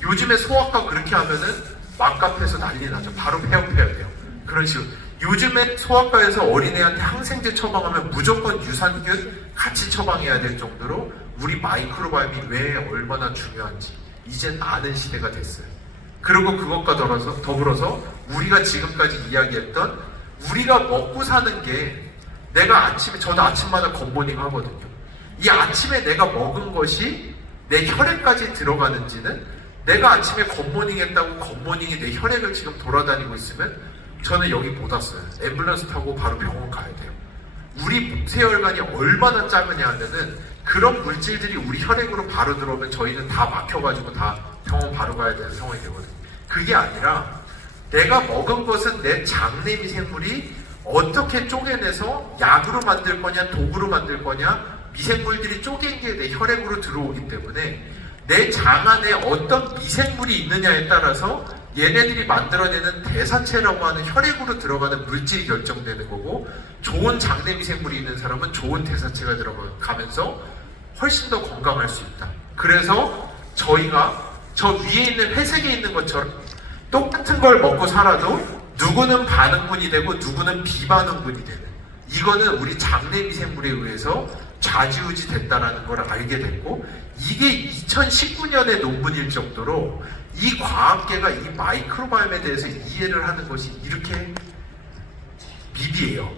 요즘에 소아과 그렇게 하면은 맘카페에서 난리 나죠. 바로 폐업해야 돼요. 그런 식으로. 요즘에 소아과에서 어린애한테 항생제 처방하면 무조건 유산균 같이 처방해야 될 정도로 우리 마이크로바이옴이 왜 얼마나 중요한지 이젠 아는 시대가 됐어요. 그리고 그것과 더불어서 우리가 지금까지 이야기했던 우리가 먹고 사는 게 내가 아침에, 저도 아침마다 굿모닝 하거든요. 이 아침에 내가 먹은 것이 내 혈액까지 들어가는지는 내가 아침에 굿모닝 했다고 굿모닝이 내 혈액을 지금 돌아다니고 있으면 저는 여기 못 왔어요. 앰뷸런스 타고 바로 병원 가야 돼요. 우리 모세혈관이 얼마나 작으냐 하면은 그런 물질들이 우리 혈액으로 바로 들어오면 저희는 다 막혀가지고 다 병원 바로 가야 되는 상황이 되거든요. 그게 아니라 내가 먹은 것은 내 장내 미생물이 어떻게 쪼개내서 약으로 만들 거냐 독으로 만들 거냐 미생물들이 쪼갠 게 내 혈액으로 들어오기 때문에 내 장 안에 어떤 미생물이 있느냐에 따라서 얘네들이 만들어내는 대사체라고 하는 혈액으로 들어가는 물질이 결정되는 거고 좋은 장내 미생물이 있는 사람은 좋은 대사체가 들어가면서 훨씬 더 건강할 수 있다. 그래서 저희가 저 위에 있는 회색에 있는 것처럼 똑같은 걸 먹고 살아도 누구는 반응군이 되고 누구는 비반응군이 되는 이거는 우리 장내 미생물에 의해서 좌지우지 됐다라는 걸 알게 됐고 이게 2019년의 논문일 정도로 이 과학계가 이 마이크로바이옴에 대해서 이해를 하는 것이 이렇게 미비해요.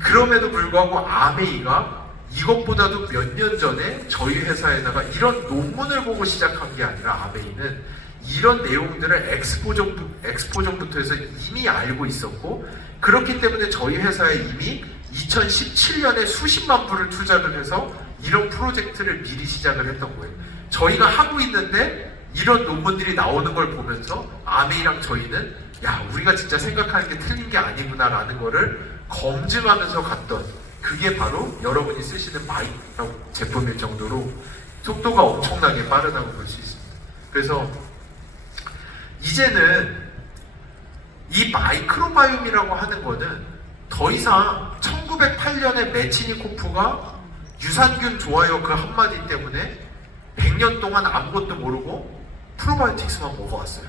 그럼에도 불구하고 아메이가 이것보다도 몇 년 전에 저희 회사에다가 이런 논문을 보고 시작한 게 아니라 아메이는 이런 내용들을 엑스포전부터 해서 이미 알고 있었고 그렇기 때문에 저희 회사에 이미 2017년에 수십만 불을 투자를 해서 이런 프로젝트를 미리 시작을 했던 거예요. 저희가 하고 있는데 이런 논문들이 나오는 걸 보면서 아메이랑 저희는 야 우리가 진짜 생각하는 게 틀린 게 아니구나 라는 거를 검증하면서 갔던 그게 바로 여러분이 쓰시는 마이크라고 제품일 정도로 속도가 엄청나게 빠르다고 볼 수 있습니다. 그래서 이제는 이 마이크로바이옴이라고 하는 거는 더 이상 1908년에 메치니코프가 유산균 좋아요 그 한마디 때문에 100년 동안 아무것도 모르고 프로바이오틱스만 먹어왔어요.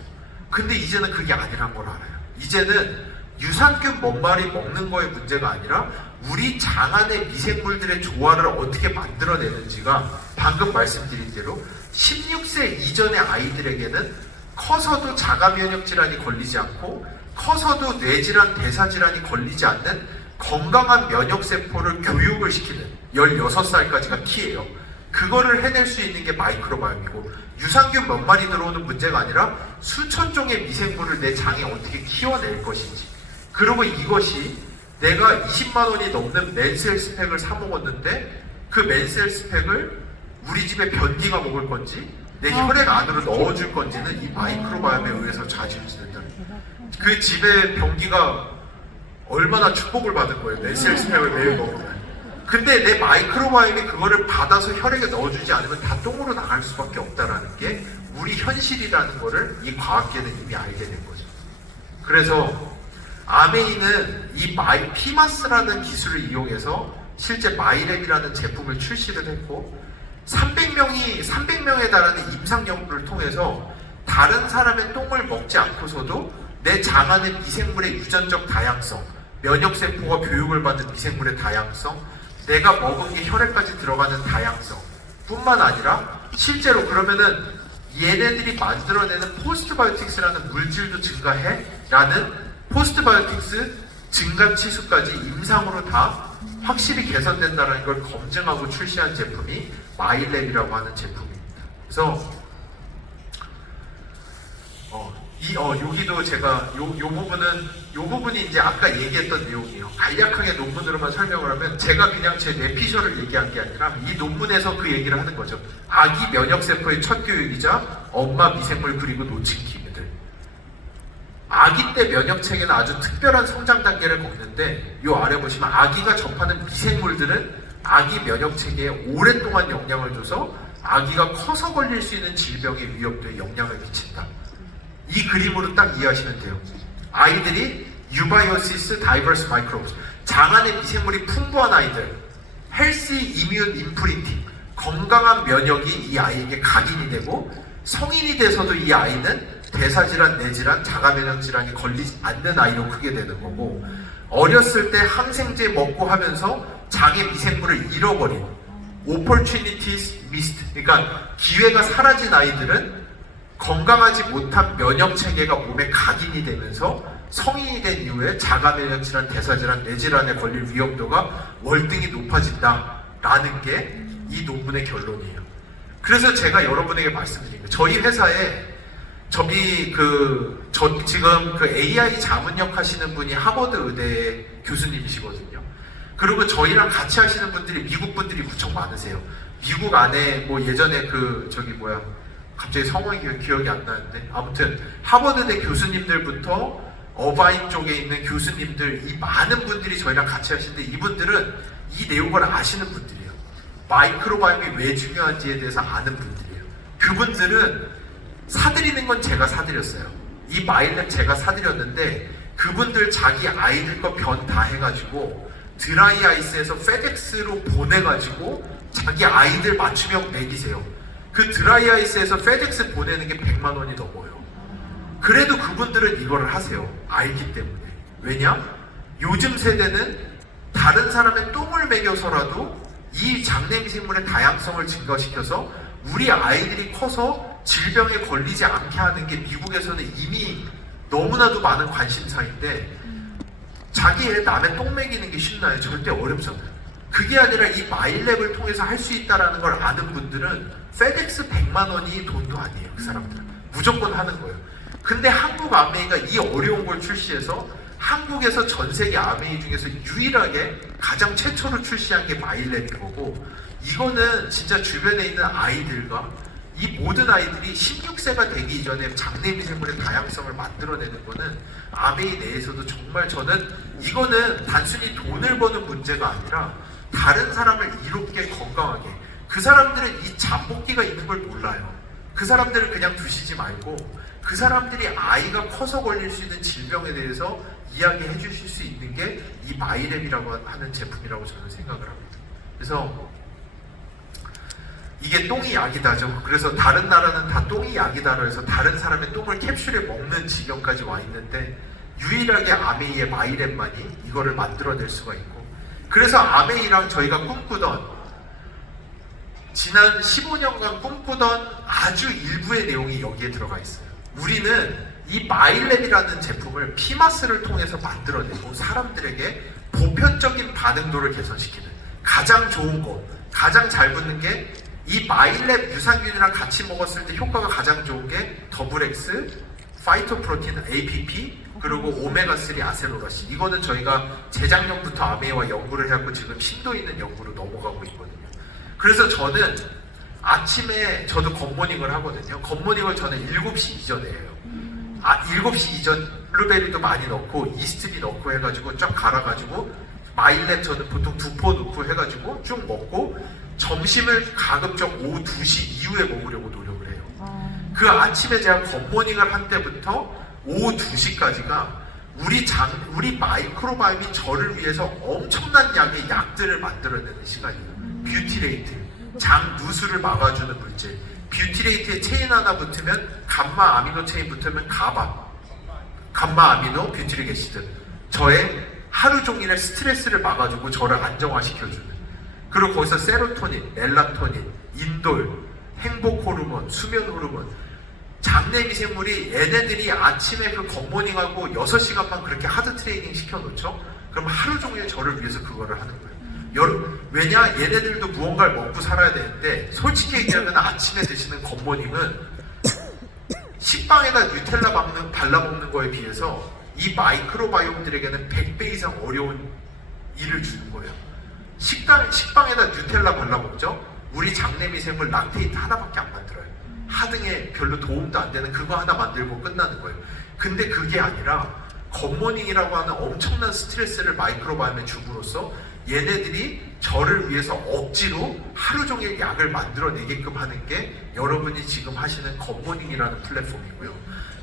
근데 이제는 그게 아니란 걸 알아요. 이제는 유산균 몇 마리 먹는 거의 문제가 아니라 우리 장 안의 미생물들의 조화를 어떻게 만들어내는지가 방금 말씀드린 대로 16세 이전의 아이들에게는 커서도 자가 면역 질환이 걸리지 않고 커서도 뇌질환, 대사질환이 걸리지 않는 건강한 면역세포를 교육을 시키는 16살까지가 키예요. 그거를 해낼 수 있는 게 마이크로바이옴이고 유산균 몇 마리 들어오는 문제가 아니라 수천 종의 미생물을 내 장에 어떻게 키워낼 것인지 그리고 이것이 내가 20만 원이 넘는 맨셀 스펙을 사 먹었는데 그 맨셀 스펙을 우리 집에 변기가 먹을 건지 내 혈액 안으로 넣어줄 건지는 이 마이크로바이옴에 의해서 좌지우지된다는 그 집에 변기가 얼마나 축복을 받은 거예요. 맨셀 스펙을 매일 먹으면. 근데 내 마이크로바이옴이 그거를 받아서 혈액에 넣어주지 않으면 다 똥으로 나갈 수밖에 없다라는 게 우리 현실이라는 거를 이 과학계는 이미 알게 된 거죠. 그래서 아메이는 이 피마스라는 기술을 이용해서 실제 마이랩이라는 제품을 출시를 했고 300명에 달하는 임상 연구를 통해서 다른 사람의 똥을 먹지 않고서도 내 장 안의 미생물의 유전적 다양성, 면역세포가 교육을 받은 미생물의 다양성, 내가 먹은 게 혈액까지 들어가는 다양성 뿐만 아니라 실제로 그러면은 얘네들이 만들어내는 포스트바이오틱스라는 물질도 증가해? 라는 포스트바이오틱스 증가 치수까지 임상으로 다 확실히 개선된다는 걸 검증하고 출시한 제품이 마이랩이라고 하는 제품입니다. 그래서 여기도 제가 요 부분이 이제 아까 얘기했던 내용이에요. 간략하게 논문으로만 설명을 하면 제가 그냥 제 뇌피셜을 얘기한 게 아니라 이 논문에서 그 얘기를 하는 거죠. 아기 면역세포의 첫 교육이자 엄마 미생물 그리고 노친기들. 아기 때 면역 체계는 아주 특별한 성장 단계를 겪는데 이 아래 보시면 아기가 접하는 미생물들은 아기 면역 체계에 오랫동안 영향을 줘서 아기가 커서 걸릴 수 있는 질병의 위협도에 영향을 미친다. 이 그림으로 딱 이해하시면 돼요. 아이들이 유바이오시스 다이버스 마이크로브스, 장안의 미생물이 풍부한 아이들, 헬시 이뮨 임프린팅, 건강한 면역이 이 아이에게 각인이 되고 성인이 돼서도 이 아이는 대사질환, 뇌질환, 자가면역 질환이 걸리지 않는 아이로 크게 되는 거고, 어렸을 때 항생제 먹고 하면서 장의 미생물을 잃어버린 opportunities missed, 그러니까 기회가 사라진 아이들은 건강하지 못한 면역 체계가 몸에 각인이 되면서 성인이 된 이후에 자가면역 질환, 대사질환, 뇌질환에 걸릴 위험도가 월등히 높아진다라는 게 이 논문의 결론이에요. 그래서 제가 여러분에게 말씀드린 거예요. 저희 회사에 지금 그 AI 자문역 하시는 분이 하버드 의대 교수님이시거든요. 그리고 저희랑 같이 하시는 분들이 미국 분들이 무척 많으세요. 미국 안에 뭐 예전에 갑자기 성함이 기억이 안 나는데, 아무튼 하버드대 교수님들부터 어바인 쪽에 있는 교수님들, 이 많은 분들이 저희랑 같이 하시는데 이분들은 이 내용을 아시는 분들이에요. 마이크로바이옴이 왜 중요한지에 대해서 아는 분들이에요. 그분들은 사드리는 건 제가 사드렸어요. 이 마일랩 제가 사드렸는데 그분들 자기 아이들 거 변 다 해가지고 드라이 아이스에서 페덱스로 보내가지고 자기 아이들 맞춤형 먹이세요. 그 드라이 아이스에서 페덱스 보내는 게 100만 원이 넘어요. 그래도 그분들은 이거를 하세요. 알기 때문에. 왜냐? 요즘 세대는 다른 사람의 똥을 먹여서라도 이 장내미생물의 다양성을 증가시켜서 우리 아이들이 커서 질병에 걸리지 않게 하는 게 미국에서는 이미 너무나도 많은 관심사인데, 자기 애 남의 똥 먹이는 게 쉽나요? 절대 어렵잖아요. 그게 아니라 이 마일랩을 통해서 할 수 있다는 걸 아는 분들은 페덱스 100만 원이 돈도 아니에요. 그 사람들은 무조건 하는 거예요. 근데 한국 아메이가 이 어려운 걸 출시해서 한국에서 전 세계 아메이 중에서 유일하게 가장 최초로 출시한 게 마일랩인 거고, 이거는 진짜 주변에 있는 아이들과 이 모든 아이들이 16세가 되기 이전에 장내미생물의 다양성을 만들어내는 거는 아메이 내에서도 정말 저는 이거는 단순히 돈을 버는 문제가 아니라 다른 사람을 이롭게 건강하게, 그 사람들은 이 잠복기가 있는 걸 몰라요. 그 사람들은 그냥 두시지 말고 그 사람들이 아이가 커서 걸릴 수 있는 질병에 대해서 이야기해 주실 수 있는 게 이 마이랩이라고 하는 제품이라고 저는 생각을 합니다. 그래서 이게 똥이 약이다죠. 그래서 다른 나라는 다 똥이 약이다로 해서 다른 사람의 똥을 캡슐에 먹는 지경까지 와 있는데 유일하게 아메이의 마이랩만이 이거를 만들어낼 수가 있고, 그래서 아메이랑 저희가 꿈꾸던, 지난 15년간 꿈꾸던 아주 일부의 내용이 여기에 들어가 있어요. 우리는 이 마일랩이라는 제품을 피마스를 통해서 만들어내고 사람들에게 보편적인 반응도를 개선시키는, 가장 좋은 거, 가장 잘 붙는 게 이 마일랩 유산균이랑 같이 먹었을 때 효과가 가장 좋은 게 더블엑스, 파이토프로틴, APP, 그리고 오메가3 아세로라신. 이거는 저희가 재작년부터 아메이와 연구를 해갖고 지금 심도 있는 연구로 넘어가고 있거든요. 그래서 저는 아침에 저도 굿모닝을 하거든요. 굿모닝을 저는 7시 이전에 해요. 7시 이전 블루베리도 많이 넣고 이스트비 넣고 해가지고 쫙 갈아가지고 마일랩 저는 보통 2포 넣고 해가지고 쭉 먹고, 점심을 가급적 오후 2시 이후에 먹으려고 노력을 해요. 그 아침에 제가 굿모닝을 한 때부터 오후 2시까지가 우리 마이크로바이옴이 저를 위해서 엄청난 양의 약들을 만들어내는 시간이에요. 뷰티레이트, 장 누수를 막아주는 물질, 뷰티레이트에 체인 하나 붙으면 감마 아미노 체인 붙으면 감마 아미노 뷰티릭 애시드, 저의 하루 종일의 스트레스를 막아주고 저를 안정화시켜주는, 그리고 거기서 세로토닌, 멜라토닌, 인돌, 행복 호르몬, 수면 호르몬, 장내미생물이, 얘네들이 아침에 그 굿모닝하고 6시간만 그렇게 하드 트레이닝 시켜놓죠? 그럼 하루 종일 저를 위해서 그거를 하는 거예요. 왜냐? 얘네들도 무언가를 먹고 살아야 되는데, 솔직히 얘기하면 아침에 드시는 굿모닝은 식빵에다 뉴텔라 발라먹는 거에 비해서 이 마이크로바이옴들에게는 100배 이상 어려운 일을 주는 거예요. 식빵에다 뉴텔라 발라먹죠? 우리 장내미생물 락테이트 하나밖에 안 만들어요. 하등에 별로 도움도 안 되는 그거 하나 만들고 끝나는 거예요. 근데 그게 아니라 굿모닝이라고 하는 엄청난 스트레스를 마이크로바이옴에 줌으로써 얘네들이 저를 위해서 억지로 하루 종일 약을 만들어내게끔 하는 게 여러분이 지금 하시는 굿모닝이라는 플랫폼이고요.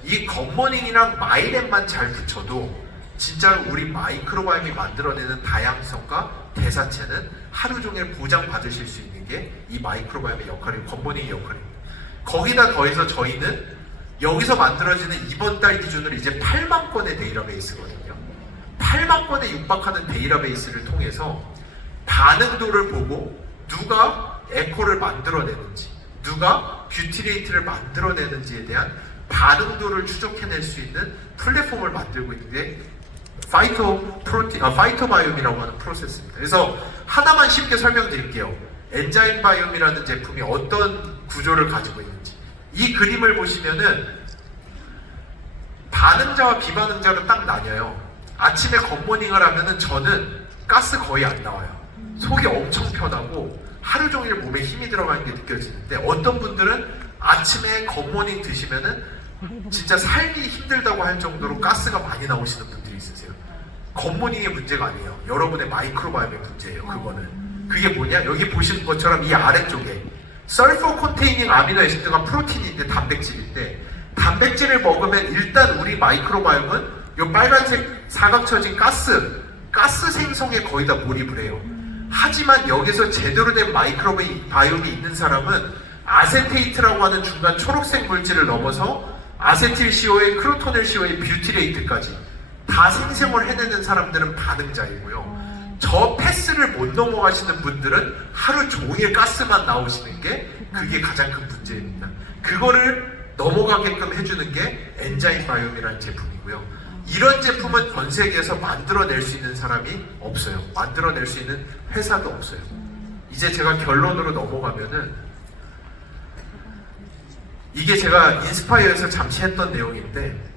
이 굿모닝이랑 마이랩만 잘 붙여도 진짜로 우리 마이크로바이옴이 만들어내는 다양성과 대사체는 하루 종일 보장받으실 수 있는 게 이 마이크로바이옴의 역할이고 굿모닝의 역할입니다. 거기다 더해서 저희는 여기서 만들어지는 이번 달 기준으로 이제 8만 건의 데이터베이스거든요. 8만 건에 육박하는 데이터베이스를 통해서 반응도를 보고 누가 에코를 만들어내는지, 누가 뷰티레이트를 만들어내는지에 대한 반응도를 추적해낼 수 있는 플랫폼을 만들고 있는데 파이토바이옴이라고 하는 프로세스입니다. 그래서 하나만 쉽게 설명드릴게요. 엔자임 바이옴이라는 제품이 어떤 구조를 가지고 있는지. 이 그림을 보시면은 반응자와 비반응자로 딱 나뉘어요. 아침에 굿모닝을 하면은 저는 가스 거의 안 나와요. 속이 엄청 편하고 하루 종일 몸에 힘이 들어가는 게 느껴지는데 어떤 분들은 아침에 굿모닝 드시면은 진짜 살기 힘들다고 할 정도로 가스가 많이 나오시는 분들이 있으세요. 굿모닝의 문제가 아니에요. 여러분의 마이크로바이옴의 문제예요. 그거는. 그게 뭐냐? 여기 보시는 것처럼 이 아래쪽에 설퍼 컨테이닝 아미노 애시드가 프로틴인데 단백질인데 단백질을 먹으면 일단 우리 마이크로바이옴은 이 빨간색 사각 쳐진 가스 생성에 거의 다 몰입을 해요. 하지만 여기서 제대로 된 마이크로바이옴이 있는 사람은 아세테이트라고 하는 중간 초록색 물질을 넘어서 아세틸COA, 크로토넬COA, 뷰티레이트까지 다 생성을 해내는 사람들은 반응자이고요. 저 패스를 못 넘어가시는 분들은 하루 종일 가스만 나오시는 게 그게 가장 큰 문제입니다. 그거를 넘어가게끔 해주는 게 엔자임 바이옴이라는 제품이고요. 이런 제품은 전 세계에서 만들어낼 수 있는 사람이 없어요. 만들어낼 수 있는 회사도 없어요. 이제 제가 결론으로 넘어가면은 이게 제가 인스파이어에서 잠시 했던 내용인데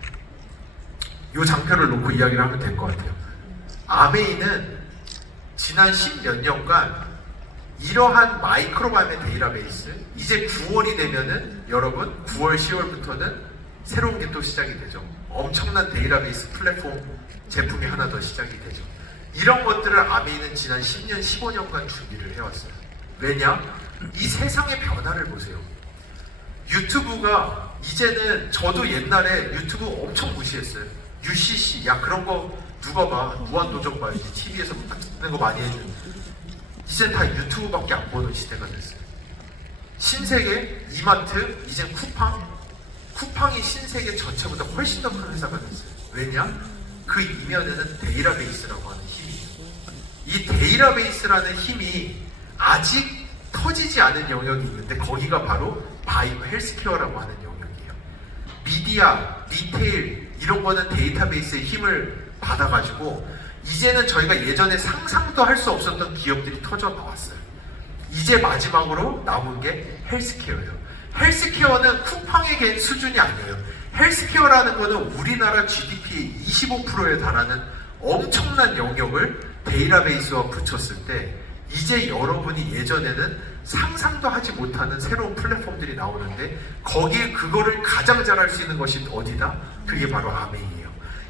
이 장표를 놓고 이야기를 하면 될 것 같아요. 아메이는 지난 10몇 년간 이러한 마이크로바이옴의 데이터베이스 이제 9월이 되면은 여러분 9월 10월부터는 새로운 게 또 시작이 되죠. 엄청난 데이터베이스 플랫폼 제품이 하나 더 시작이 되죠. 이런 것들을 아메이는 지난 10년 15년간 준비를 해왔어요. 왜냐? 이 세상의 변화를 보세요. 유튜브가 이제는 저도 옛날에 유튜브 엄청 무시했어요. UCC 야 그런 거 누가 봐. 무한도전 봐야지. TV에서 듣는 거 많이 해주는. 이젠 다 유튜브밖에 안 보는 시대가 됐어요. 신세계, 이마트, 이젠 쿠팡이 신세계 전체보다 훨씬 더 큰 회사가 됐어요. 왜냐? 그 이면에는 데이터베이스라고 하는 힘이 있어요. 이 데이터베이스라는 힘이 아직 터지지 않은 영역이 있는데 거기가 바로 바이오 헬스케어라고 하는 영역이에요. 미디어, 리테일 이런 거는 데이터베이스의 힘을 받아가지고 이제는 저희가 예전에 상상도 할 수 없었던 기업들이 터져 나왔어요. 이제 마지막으로 남은 게 헬스케어예요. 헬스케어는 쿠팡의 수준이 아니에요. 헬스케어라는 거는 우리나라 GDP의 25%에 달하는 엄청난 영역을 데이터베이스와 붙였을 때 이제 여러분이 예전에는 상상도 하지 못하는 새로운 플랫폼들이 나오는데 거기에 그거를 가장 잘할 수 있는 것이 어디다? 그게 바로 아메이예요.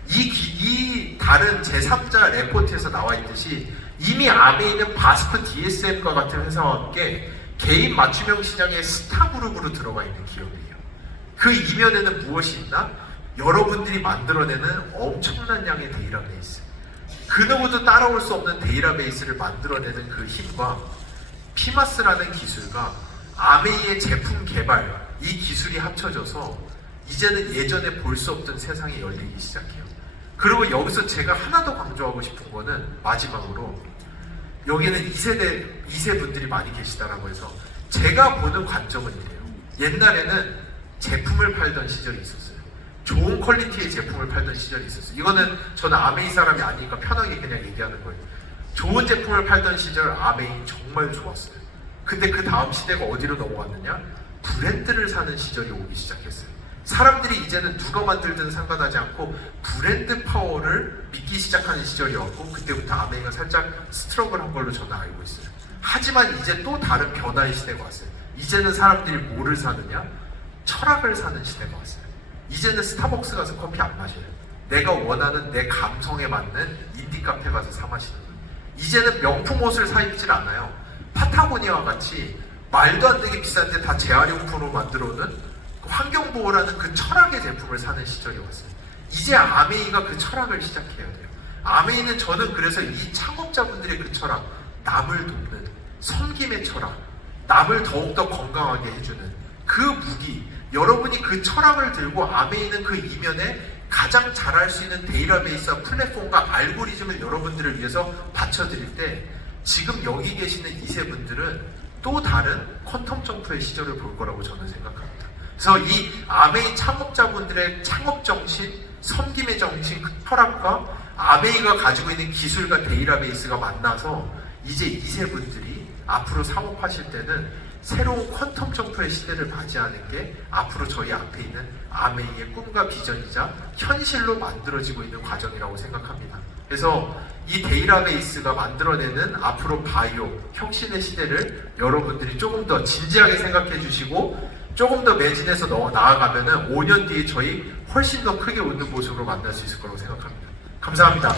이 다른 제3자 레포트에서 나와 있듯이 이미 아메이는 바스프 DSM과 같은 회사와 함께 개인 맞춤형 시장의 스타 그룹으로 들어가 있는 기업이에요. 그 이면에는 무엇이 있나? 여러분들이 만들어내는 엄청난 양의 데이터베이스. 그 누구도 따라올 수 없는 데이터베이스를 만들어내는 그 힘과 피마스라는 기술과 아메이의 제품 개발, 이 기술이 합쳐져서 이제는 예전에 볼 수 없던 세상이 열리기 시작해요. 그리고 여기서 제가 하나 더 강조하고 싶은 거는 마지막으로 여기는 2세 분들이 많이 계시다라고 해서 제가 보는 관점은 이래요. 옛날에는 제품을 팔던 시절이 있었어요. 좋은 퀄리티의 제품을 팔던 시절이 있었어요. 이거는 저는 아메이 사람이 아니니까 편하게 그냥 얘기하는 거예요. 좋은 제품을 팔던 시절 아메이 정말 좋았어요. 근데 그 다음 시대가 어디로 넘어갔느냐? 브랜드를 사는 시절이 오기 시작했어요. 사람들이 이제는 누가 만들든 상관하지 않고 브랜드 파워를 믿기 시작하는 시절이 왔고 그때부터 아메이가 살짝 스트럭을 한 걸로 저는 알고 있어요. 하지만 이제 또 다른 변화의 시대가 왔어요. 이제는 사람들이 뭐를 사느냐? 철학을 사는 시대가 왔어요. 이제는 스타벅스 가서 커피 안 마셔요. 내가 원하는 내 감성에 맞는 인디 카페 가서 사 마시는 거예요. 이제는 명품 옷을 사 입질 않아요. 파타고니아와 같이 말도 안 되게 비싼데 다 재활용품으로 만들어오는 환경보호라는 그 철학의 제품을 사는 시절이 왔어요. 이제 아메이가 그 철학을 시작해야 돼요. 아메이는 저는 그래서 이 창업자분들의 그 철학, 남을 돕는 섬김의 철학, 남을 더욱더 건강하게 해주는 그 무기, 여러분이 그 철학을 들고 아메이는 그 이면에 가장 잘할 수 있는 데이터베이스와 플랫폼과 알고리즘을 여러분들을 위해서 받쳐드릴 때 지금 여기 계시는 2세 분들은 또 다른 퀀텀 점프의 시절을 볼 거라고 저는 생각합니다. 그래서 이 아메이 창업자분들의 창업 정신, 섬김의 정신, 그 철학과 아메이가 가지고 있는 기술과 데이터베이스가 만나서 이제 2세 분들이 앞으로 사업하실 때는 새로운 퀀텀 점프의 시대를 맞이하는 게 앞으로 저희 앞에 있는 아메이의 꿈과 비전이자 현실로 만들어지고 있는 과정이라고 생각합니다. 그래서 이 데이터베이스가 만들어내는 앞으로 바이오, 혁신의 시대를 여러분들이 조금 더 진지하게 생각해 주시고 조금 더 매진해서 나아가면은 5년 뒤에 저희 훨씬 더 크게 웃는 모습으로 만날 수 있을 거라고 생각합니다. 감사합니다.